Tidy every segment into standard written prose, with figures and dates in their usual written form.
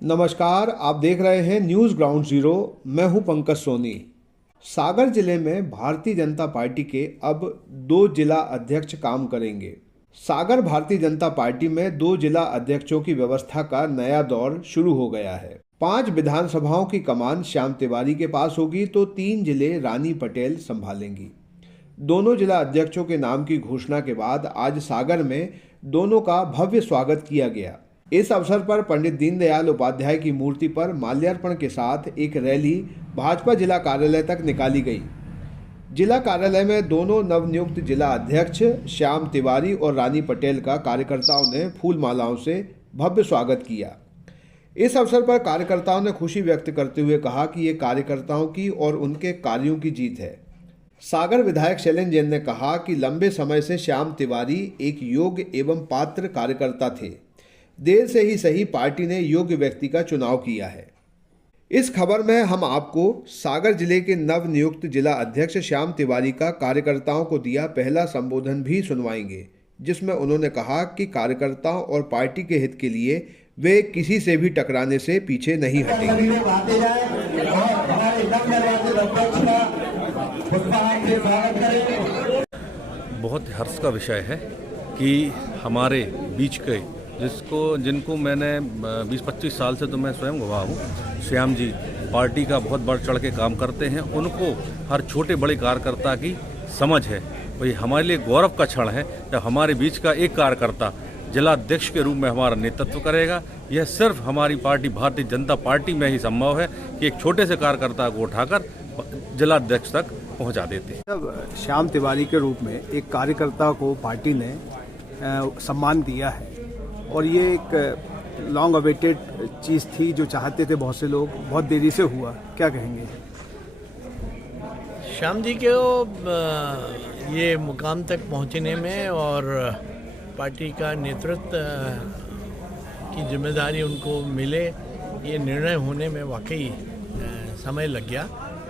नमस्कार, आप देख रहे हैं न्यूज़ ग्राउंड जीरो। मैं हूं पंकज सोनी। सागर जिले में भारतीय जनता पार्टी के अब 2 जिला अध्यक्ष काम करेंगे। सागर भारतीय जनता पार्टी में 2 जिला अध्यक्षों की व्यवस्था का नया दौर शुरू हो गया है। 5 विधानसभाओं की कमान श्याम तिवारी के पास होगी तो 3 जिले रानी पटेल संभालेंगी। दोनों जिला अध्यक्षों के नाम की घोषणा के बाद आज सागर में दोनों का भव्य स्वागत किया गया। इस अवसर पर पंडित दीनदयाल उपाध्याय की मूर्ति पर माल्यार्पण के साथ एक रैली भाजपा जिला कार्यालय तक निकाली गई। जिला कार्यालय में दोनों नवनियुक्त जिला अध्यक्ष श्याम तिवारी और रानी पटेल का कार्यकर्ताओं ने फूल मालाओं से भव्य स्वागत किया। इस अवसर पर कार्यकर्ताओं ने खुशी व्यक्त करते हुए कहा कि ये कार्यकर्ताओं की और उनके कार्यों की जीत है। सागर विधायक शैलेंद्र जैन ने कहा कि लंबे समय से श्याम तिवारी एक योग्य एवं पात्र कार्यकर्ता थे। देर से ही सही पार्टी ने योग्य व्यक्ति का चुनाव किया है। इस खबर में हम आपको सागर जिले के नवनियुक्त जिला अध्यक्ष श्याम तिवारी का कार्यकर्ताओं को दिया पहला संबोधन भी सुनवाएंगे, जिसमें उन्होंने कहा कि कार्यकर्ताओं और पार्टी के हित के लिए वे किसी से भी टकराने से पीछे नहीं हटेंगे। बहुत हर्ष का विषय है कि हमारे बीच के जिनको मैंने 20-25 साल से तो मैं स्वयं गवाह हूँ, श्याम जी पार्टी का बहुत बढ़ चढ़ के काम करते हैं। उनको हर छोटे बड़े कार्यकर्ता की समझ है। वही हमारे लिए गौरव का क्षण है जब हमारे बीच का एक कार्यकर्ता जिला अध्यक्ष के रूप में हमारा नेतृत्व करेगा। यह सिर्फ हमारी पार्टी भारतीय जनता पार्टी में ही संभव है कि एक छोटे से कार्यकर्ता को उठाकर जिला अध्यक्ष तक पहुँचा देते हैं। श्याम तिवारी के रूप में एक कार्यकर्ता को पार्टी ने सम्मान दिया है और ये एक लॉन्ग अवेटेड चीज़ थी जो चाहते थे बहुत से लोग, बहुत देरी से हुआ। क्या कहेंगे? श्याम जी के ये मुकाम तक पहुंचने में और पार्टी का नेतृत्व की जिम्मेदारी उनको मिले, ये निर्णय होने में वाकई समय लग गया।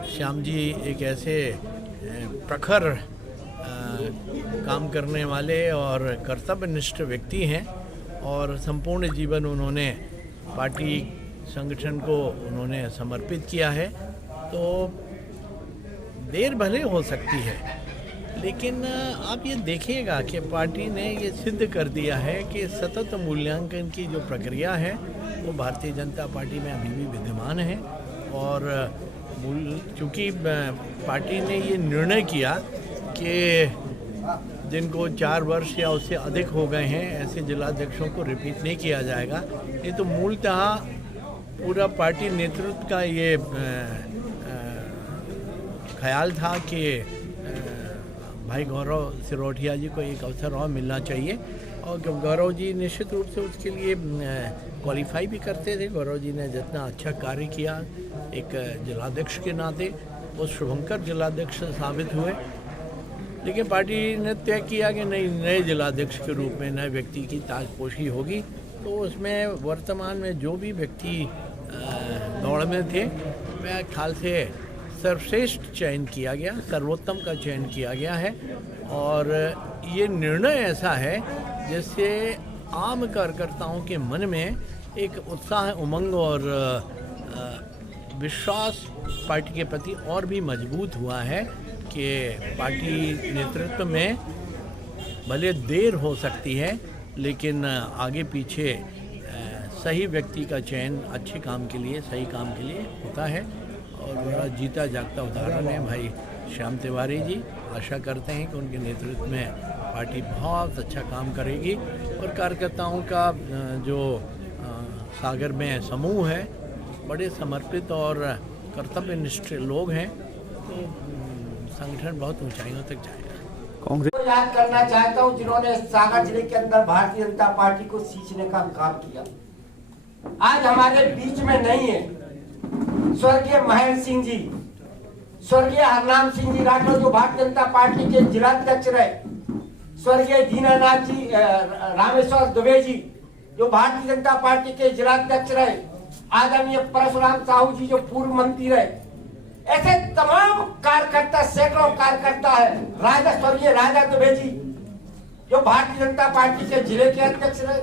श्याम जी एक ऐसे प्रखर काम करने वाले और कर्तव्यनिष्ठ व्यक्ति हैं और संपूर्ण जीवन उन्होंने पार्टी संगठन को उन्होंने समर्पित किया है। तो देर भले हो सकती है, लेकिन आप ये देखिएगा कि पार्टी ने ये सिद्ध कर दिया है कि सतत मूल्यांकन की जो प्रक्रिया है वो भारतीय जनता पार्टी में अभी भी विद्यमान है। और चूँकि पार्टी ने ये निर्णय किया कि जिनको 4 वर्ष या उससे अधिक हो गए हैं ऐसे जिलाध्यक्षों को रिपीट नहीं किया जाएगा। ये तो मूलतः पूरा पार्टी नेतृत्व का ये ख्याल था कि भाई गौरव सिरोठिया जी को एक अवसर और मिलना चाहिए और गौरव जी निश्चित रूप से उसके लिए क्वालिफाई भी करते थे। गौरव जी ने जितना अच्छा कार्य किया एक जिलाध्यक्ष के नाते वो शुभंकर जिलाध्यक्ष साबित हुए। लेकिन पार्टी ने तय किया कि नए जिलाध्यक्ष के रूप में नए व्यक्ति की ताजपोशी होगी। तो उसमें वर्तमान में जो भी व्यक्ति दौड़ में थे वह ख्याल से सर्वश्रेष्ठ चयन किया गया, सर्वोत्तम का चयन किया गया है। और ये निर्णय ऐसा है जिससे आम कार्यकर्ताओं के मन में एक उत्साह, उमंग और विश्वास पार्टी के प्रति और भी मजबूत हुआ है कि पार्टी नेतृत्व में भले देर हो सकती है लेकिन आगे पीछे सही व्यक्ति का चयन अच्छे काम के लिए, सही काम के लिए होता है। और बड़ा जीता जागता उदाहरण है भाई श्याम तिवारी जी। आशा करते हैं कि उनके नेतृत्व में पार्टी बहुत अच्छा काम करेगी और कार्यकर्ताओं का जो सागर में समूह है बड़े समर्पित और कर्तव्यनिष्ठ लोग हैं। तो संगठन बहुत ऊंचाइयों तक जाएगा। कांग्रेस को याद करना चाहता हूं जिन्होंने सागर जिले के अंदर भारतीय जनता पार्टी को सींचने का काम किया। आज हमारे बीच में नहीं है। स्वर्गीय महेंद्र सिंह जी, स्वर्गीय हरनाम सिंह जी राठौर जो भारतीय जनता पार्टी के जिलाध्यक्ष रहे, स्वर्गीय दीनानाथ जी, रामेश्वर दुबे जी जो भारतीय जनता पार्टी के जिलाध्यक्ष रहे, आदरणीय परशुराम साहू जी जो पूर्व मंत्री रहे, ऐसे तमाम कार्यकर्ता, सैकड़ों कार्यकर्ता है। स्वर्गीय राजा दुबे जी जो भारतीय जनता पार्टी के जिले के अध्यक्ष रहे,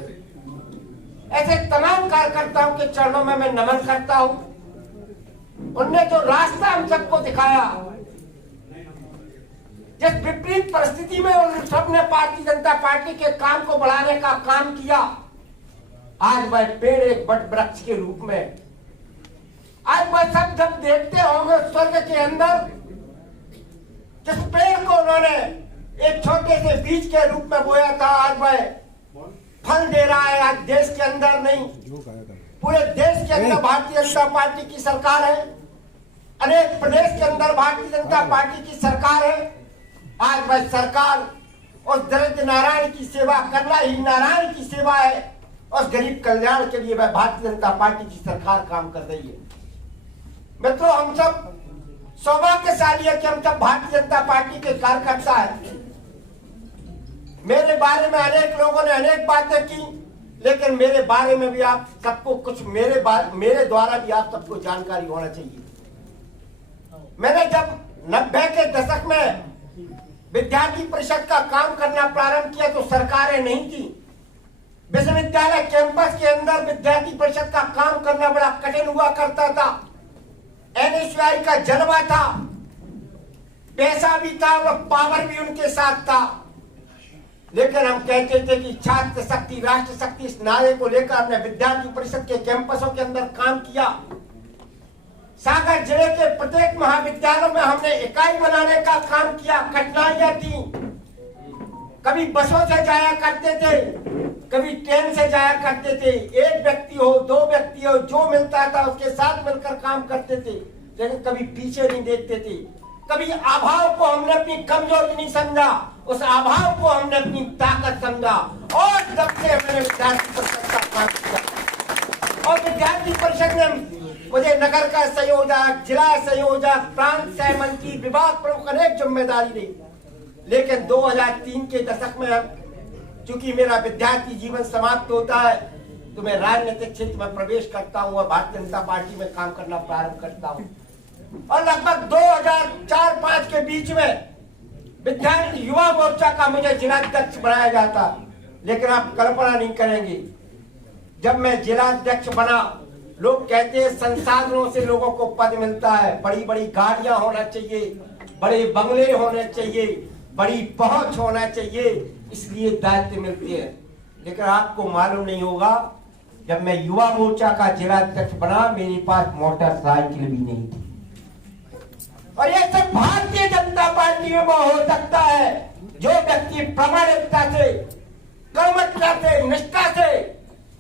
ऐसे तमाम कार्यकर्ताओं के चरणों में मैं नमन करता हूं। उनने जो रास्ता हम सबको दिखाया, जिस विपरीत परिस्थिति में उन सबने भारतीय जनता पार्टी के काम को बढ़ाने का काम किया, आज वह पेड़ एक बट वृक्ष के रूप में, आज वह सब जब देखते होंगे स्वर्ग के अंदर, जिस पेड़ को उन्होंने एक छोटे से बीज के रूप में बोया था, आज वह फल दे रहा है। आज देश के अंदर नहीं, पूरे देश के अंदर भारतीय जनता पार्टी की सरकार है, अनेक प्रदेश के अंदर भारतीय जनता पार्टी की सरकार है। आज वह सरकार उस दरिद्र नारायण की सेवा करना ही नारायण की सेवा है, और गरीब कल्याण के लिए वह भारतीय जनता पार्टी की सरकार काम कर रही है। मित्रों, हम सब सौभाग्यशाली है कि हम सब भारतीय जनता पार्टी के कार्यकर्ता हैं। मेरे बारे में अनेक लोगों ने अनेक बातें की, लेकिन मेरे बारे में भी आप सबको कुछ मेरे द्वारा भी आप सबको जानकारी होना चाहिए। मैंने जब 90 के दशक में विद्यार्थी परिषद का काम करना प्रारंभ किया तो सरकारें नहीं थी। विश्वविद्यालय कैंपस के अंदर विद्यार्थी परिषद का काम करना बड़ा कठिन हुआ करता था। NSUI का जलवा था, पैसा भी था और पावर भी उनके साथ था। लेकिन हम कहते थे कि छात्र शक्ति राष्ट्र शक्ति, इस नारे को लेकर हमने विद्यार्थी परिषद के कैंपसों के अंदर काम किया। सागर जिले के प्रत्येक महाविद्यालयों में हमने इकाई बनाने का काम किया। कठिनाइयां थी, कभी बसों से जाया करते थे, कभी ट्रेन से जाया करते थे। एक व्यक्ति हो, दो व्यक्ति हो, जो मिलता था उसके साथ मिलकर काम करते थे, लेकिन कभी पीछे नहीं देखते थे। कभी अभाव को हमने अपनी कमजोरी नहीं समझा, उस अभाव को हमने अपनी ताकत समझा। और जब से मैंने विद्यार्थी परिषद का काम किया, और विद्यार्थी परिषद ने मुझे नगर का संयोजक, जिला संयोजक, प्रांत सह मंत्री, विभाग प्रमुख अनेक जिम्मेदारी दी। लेकिन 2003 के दशक में चूंकि मेरा विद्यार्थी जीवन समाप्त होता है तो मैं राजनीतिक क्षेत्र में प्रवेश करता हूँ और भारतीय जनता पार्टी में काम करना प्रारंभ करता हूँ। और लगभग 2004-05 के बीच में विद्यार्थी युवा मोर्चा का मुझे जिलाध्यक्ष बनाया जाता। लेकिन आप कल्पना नहीं करेंगे, जब मैं जिलाध्यक्ष बना, लोग कहते हैं संसाधनों से लोगों को पद मिलता है, बड़ी बड़ी गाड़ियां होना चाहिए, बड़े बंगले होने चाहिए, बड़ी पहुंच होना चाहिए, इसलिए दायित्व मिलते हैं। लेकिन आपको मालूम नहीं होगा, जब मैं युवा मोर्चा का जिलाध्यक्ष बना, मेरे पास मोटरसाइकिल भी नहीं थी। और ये सब भारतीय जनता पार्टी में वो हो सकता है जो व्यक्ति प्रामाणिकता से, कर्मठता से, निष्ठा से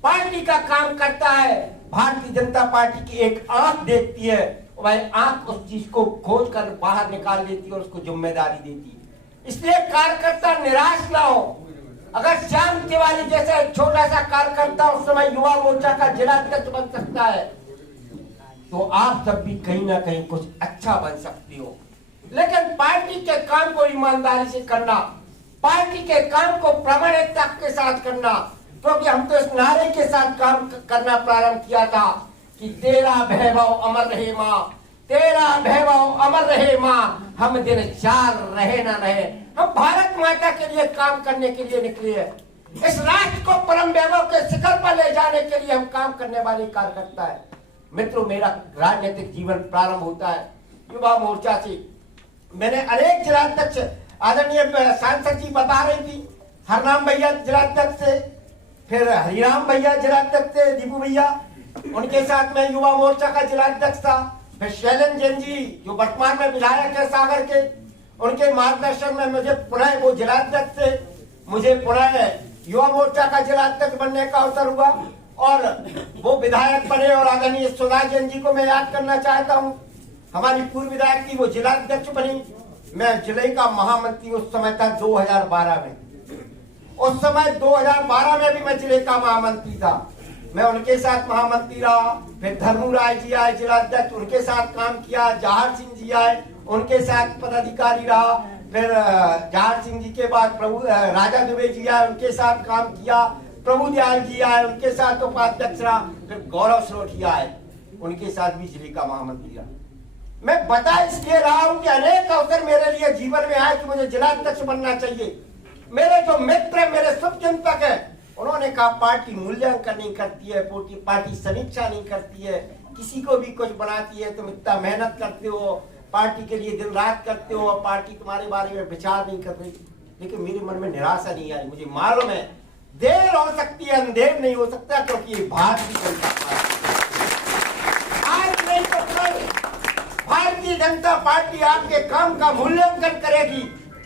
पार्टी का काम करता है। भारतीय जनता पार्टी की एक आंख देखती है, वह आंख उस चीज को खोज कर बाहर निकाल देती है और उसको जिम्मेदारी देती है। इसलिए कार्यकर्ता निराश ना हो। अगर श्याम तिवारी जैसे छोटा सा कार्यकर्ता उस समय युवा मोर्चा का जिलाध्यक्ष बन सकता है, तो आप सब भी कहीं ना कहीं कुछ अच्छा बन सकते हो। लेकिन पार्टी के काम को ईमानदारी से करना, पार्टी के काम को प्रामाणिकता के साथ करना, क्योंकि हम तो इस नारे के साथ काम करना प्रारंभ किया था कि तेरा वैभव अमर रहे माँ, तेरा वैभव अमर रहे माँ, हम दिन चार रहे ना रहे। हम भारत माता के लिए काम करने के लिए निकले हैं। इस राष्ट्र को परम वैभव के शिखर पर ले जाने के लिए हम काम करने वाले कार्यकर्ता है। मित्रों, मेरा राजनीतिक जीवन प्रारंभ होता है युवा मोर्चा से। मैंने अनेक जिलाध्यक्ष, आदरणीय सांसद जी बता रही थी, हरनाम भैया जिलाध्यक्ष से, फिर हरिराम भैया जिलाध्यक्ष थे, दीपू भैया, उनके साथ मैं युवा मोर्चा का जिलाध्यक्ष था। फिर शैलन जैन जी जो वर्तमान में विधायक है सागर के, उनके मार्गदर्शन में मुझे पुनः वो जिलाध्यक्ष थे, मुझे पुनः युवा मोर्चा का जिलाध्यक्ष बनने का अवसर हुआ और वो विधायक बने। और आदरणीय सुधा जैन जी को मैं याद करना चाहता हूँ, हमारी पूर्व विधायक थी, वो जिलाध्यक्ष बनी। मैं जिले का महामंत्री उस समय था 2012 में। उस समय 2012 में भी मैं जिले का महामंत्री था, मैं उनके साथ महामंत्री रहा। फिर धर्मू राय जी आए जिलाध्यक्ष, उनके साथ काम किया। जहार सिंह जी आए, उनके साथ पदाधिकारी रहा। फिर जहार सिंह जी के बाद राजा दुबे जी आए, उनके साथ काम किया। प्रभु दयाल जी आए, उनके साथ उपाध्यक्ष रहा। फिर गौरव सरोठिया आए, उनके साथ भी जिले का महामंत्री रहा। मैं बता इसलिए रहा हूं कि अनेक अवसर मेरे लिए जीवन में आए कि मुझे जिलाध्यक्ष बनना चाहिए। मेरे जो मित्र, मेरे शुभचिंतक है, उन्होंने कहा पार्टी मूल्यांकन नहीं करती है, पार्टी समीक्षा नहीं करती है, किसी को भी कुछ बनाती है, तुम इतना मेहनत करते हो, पार्टी के लिए दिन रात करते हो और पार्टी तुम्हारे बारे में विचार नहीं कर रही। लेकिन मेरे मन में निराशा नहीं आई। मुझे मालूम है देर हो सकती है, अंधेर नहीं हो सकता, क्योंकि ये भारतीय जनता पार्टी आज नहीं तो कल भारतीय जनता पार्टी आपके काम का मूल्यांकन करेगी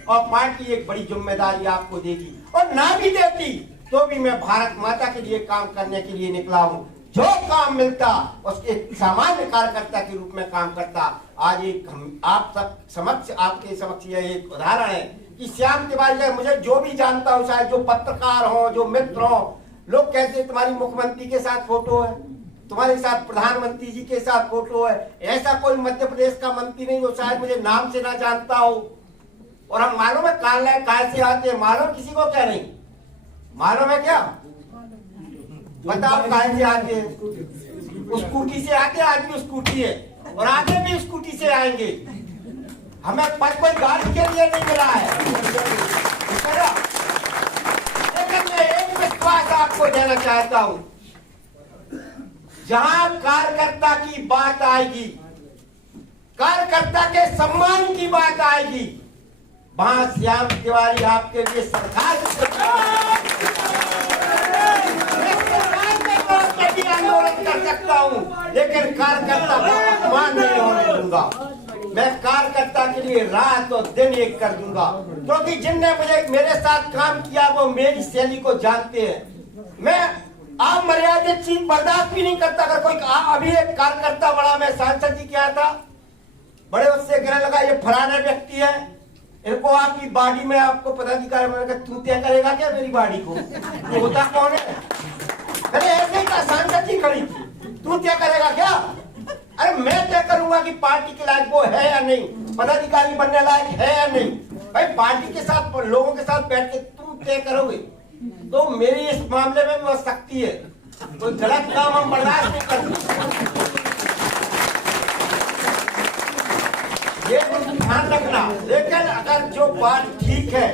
और पार्टी एक बड़ी जिम्मेदारी आपको देगी। और ना भी देती तो भी मैं भारत माता के लिए काम करने के लिए निकला हूँ। जो काम मिलता उसके सामान्य कार्यकर्ता के रूप में काम करता। आज एक आप सब समक्ष, आपके समक्ष यह एक उदाहरण है कि श्याम तिवारी, मुझे जो भी जानता हूँ, शायद जो पत्रकार हो, जो मित्र हो, लोग कहते तुम्हारी मुख्यमंत्री के साथ फोटो है, तुम्हारे साथ प्रधानमंत्री जी के साथ फोटो है। ऐसा कोई मध्य प्रदेश का मंत्री नहीं जो शायद मुझे नाम से ना जानता हो। और हम मालूम है कार्यालय काय से आते हैं, मालूम किसी को क्या नहीं मालूम है? क्या बताओ काय से आते हैं? स्कूटी से आते हैं, आज भी स्कूटी है और आगे भी स्कूटी से आएंगे। हमें पद कोई गाड़ी के लिए नहीं मिला है। लेकिन मैं एक विश्वास आपको देना चाहता हूं, जहां कार्यकर्ता की बात आएगी, कार्यकर्ता के सम्मान की बात आएगी, वहां श्याम तिवारी आपके लिए सरकार आंदोलन कर सकता हूं, लेकिन कार्यकर्ता को अपमान नहीं होने दूंगा। मैं कार्यकर्ता के लिए रात और दिन एक कर दूंगा, क्योंकि जिनने मुझे मेरे साथ काम किया वो मेरी शैली को जानते हैं। मैं आप मर्यादित चीज बर्दाश्त भी नहीं करता। अगर कोई अभी एक कार्यकर्ता बड़ा, मैं सांसद जी क्या था, बड़े उससे कहने लगा ये फलाना व्यक्ति है, इनको आपकी बॉडी में आपको पदाधिकारी मैंने कहा तू तय करेगा क्या मेरी बॉडी को? ये होता कौन है? अरे ऐसे ही सांसद जी खड़ी थी, तू तय करेगा क्या? अरे मैं तय करूंगा कि पार्टी के लायक वो है या नहीं, पदाधिकारी बनने लायक है या नहीं। भाई पार्टी के साथ, लोगों के साथ बैठ के तुम तय करोगे तो मेरी इस मामले में वो शक्ति है। कोई गलत काम हम बर्दाश्त नहीं करते। ये ध्यान रखना। लेकिन अगर जो बात ठीक है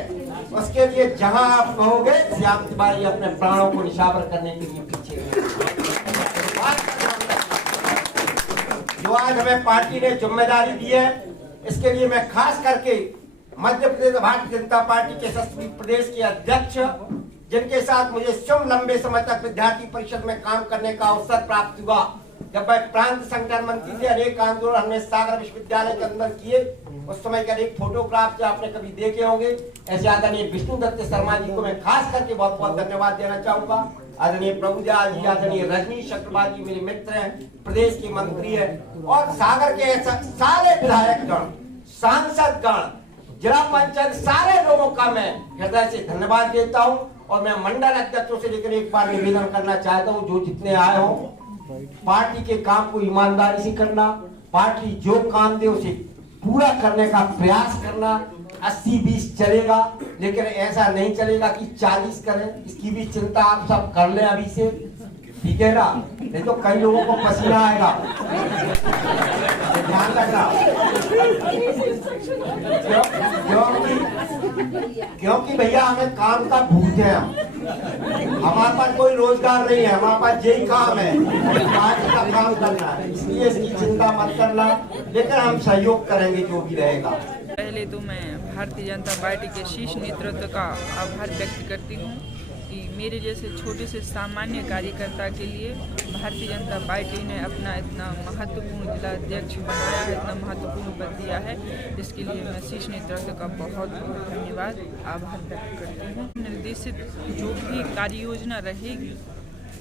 उसके लिए जहां आप कहोगे श्याम तिवारी अपने प्राणों को निशावर करने के लिए पीछे जो आज हमें पार्टी ने जिम्मेदारी दी है, इसके लिए मैं खास करके मध्य प्रदेश भारतीय जनता पार्टी के सशस्त्र प्रदेश के अध्यक्ष, जिनके साथ मुझे स्वयं लंबे समय तक विद्यार्थी परिषद में काम करने का अवसर प्राप्त हुआ, जब मैं प्रांत संगठन मंत्री थे, अनेक आंदोलन हमने सागर विश्वविद्यालय के अंदर किए। उस समय के अनेक फोटोग्राफ जो आपने कभी देखे होंगे। ऐसे आदरणीय विष्णुदत्त शर्मा जी को मैं खास करके बहुत बहुत धन्यवाद देना चाहूंगा। आदरणीय प्रभुदयाल जी, आदरणीय रजनीश चक्रवाल जी मेरे मित्र हैं, प्रदेश के मंत्री हैं, और सागर के सारे विधायक गण, सांसद गण, जिला पंचायत, सारे लोगों का मैं हृदय से धन्यवाद देता हूँ। और मैं मंडल अध्यक्षों से लेकर एक बार निवेदन करना चाहता हूँ, जो जितने आए हो, पार्टी के काम को ईमानदारी से करना, पार्टी जो काम दे उसे पूरा करने का प्रयास करना। 80-20 चलेगा, लेकिन ऐसा नहीं चलेगा कि 40 करें। इसकी भी चिंता आप सब कर लें अभी से, ठीक है ना? नहीं तो कई लोगों को पसीना आएगा, ध्यान रखना। क्योंकि भैया हमें काम का भूख है, हमारे पास कोई रोजगार नहीं है, हमारे पास यही काम है, पार्टी का काम करना है। इसलिए इसकी चिंता मत करना, लेकिन हम सहयोग करेंगे जो भी रहेगा। पहले तो मैं भारतीय जनता पार्टी के शीर्ष नेतृत्व का आभार व्यक्त करती हूँ कि मेरे जैसे छोटे से सामान्य कार्यकर्ता के लिए भारतीय जनता पार्टी ने अपना इतना महत्वपूर्ण जिला अध्यक्ष बनाया है, इतना महत्वपूर्ण पद दिया है, जिसके लिए मैं शीर्ष नेतृत्व का बहुत बहुत धन्यवाद, आभार व्यक्त करती हूँ। निर्देशित जो भी कार्य योजना रहेगी,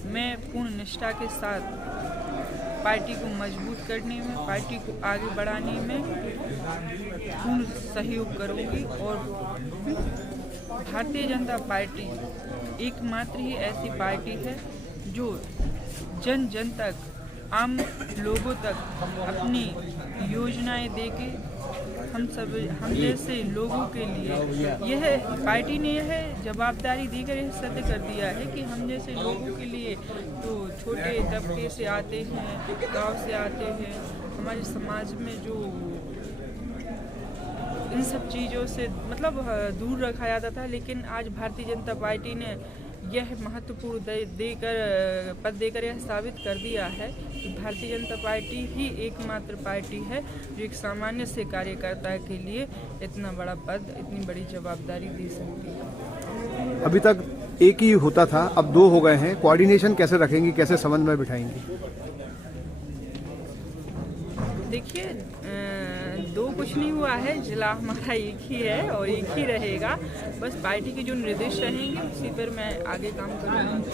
मैं पूर्ण निष्ठा के साथ पार्टी को मजबूत करने में, पार्टी को आगे बढ़ाने में पूर्ण सहयोग करूँगी। और भारतीय जनता पार्टी एकमात्र ही ऐसी पार्टी है जो जन जन तक, आम लोगों तक अपनी योजनाएं देके हम जैसे लोगों के लिए यह पार्टी ने यह जवाबदारी देकर यह सिद्ध कर दिया है कि हम जैसे लोगों के लिए, तो छोटे तबके से आते हैं, गांव से आते हैं, हमारे समाज में जो इन सब चीज़ों से मतलब दूर रखा जाता था, लेकिन आज भारतीय जनता पार्टी ने यह महत्वपूर्ण पद देकर यह साबित कर दिया है कि भारतीय जनता पार्टी ही एकमात्र पार्टी है जो एक सामान्य से कार्यकर्ता के लिए इतना बड़ा पद, इतनी बड़ी जवाबदारी दे सकती है। अभी तक एक ही होता था, अब 2 हो गए हैं। कोऑर्डिनेशन कैसे रखेंगी, कैसे समन्वय बिठाएंगी? देखिए, 2 कुछ नहीं हुआ है, जिला हमारा एक ही है और एक ही रहेगा। बस पार्टी के जो निर्देश रहेंगे उसी पर मैं आगे काम करूँगी।